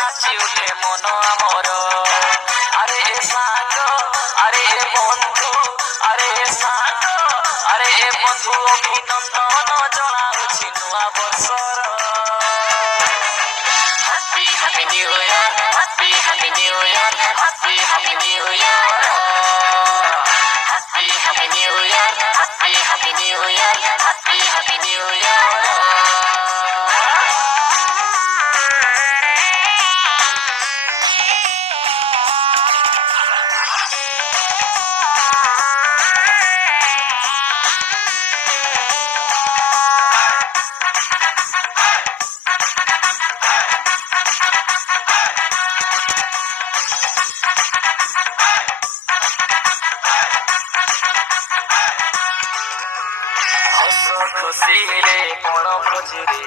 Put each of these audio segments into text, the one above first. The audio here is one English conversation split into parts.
নাচি উঠে মন আমর। আরে এ সাঙ্গ আরে এ বন্ধু আরে এ সাঙ্গ আরে এ বন্ধু অভিনন্দন জଣାଉଛି ନୂଆ ବର୍ଷର। Happy happy new year happy happy new year happy happy new year happy happy new year happy happy new year happy happy new year। খুশিরে কোন ভোজিরে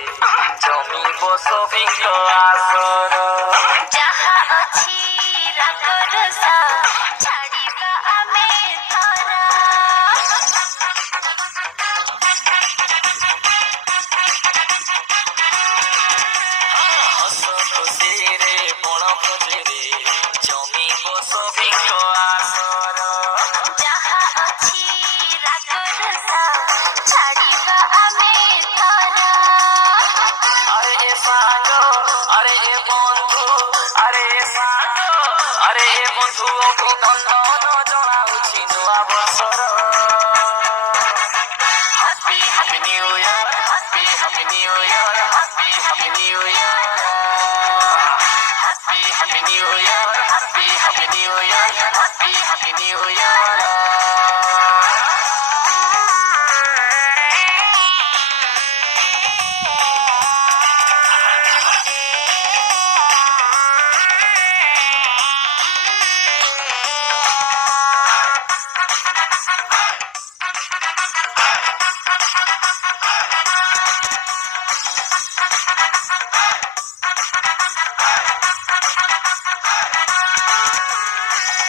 জমিব সবিঙ্গ আসর। যাহা ଅଛି ରାଗର ସା ଛାଡ଼ିବା ଆମେ ଥର। হস খুশিরে কোন ভোজিরে জমিব সবিঙ্গ আসর। ଯାହା ଅଛି ରାଗର ସା ଛାଡ଼ିବା ଆମେ ଥର। আরে এ সাঙ্গ আরে এ বন্ধু আরে এ সাঙ্গ আরে এ বন্ধু অভিনন্দন জଣାଉଛି ନୂଆ ବର୍ଷର। Happy happy new year happy happy new year happy happy new year happy happy new year happy happy new year happy happy new year।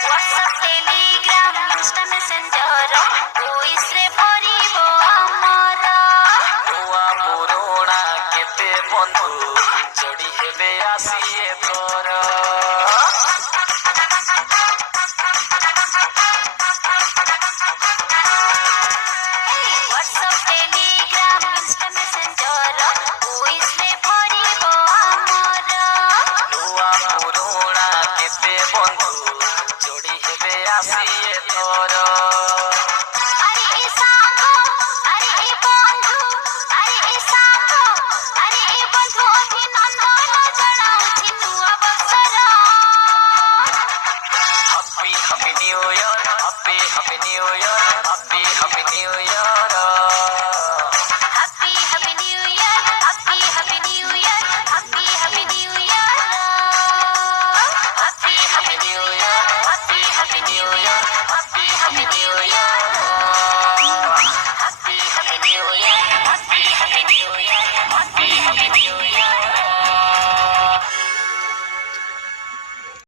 WhatsApp Telegram Insta Messenger voice ରେ ଭରିବ ଆମର। ନୂଆ ପୁରୁଣା କେତେ ବନ୍ଧୁ ଯୋଡ଼ି ହେବେ ଆସି ଏଥର। WhatsApp Telegram Insta Messenger voice ରେ ଭରିବ ଆମର। ନୂଆ ପୁରୁଣା କେତେ ବନ୍ଧୁ ଯୋଡ଼ି ହେବେ ଆସି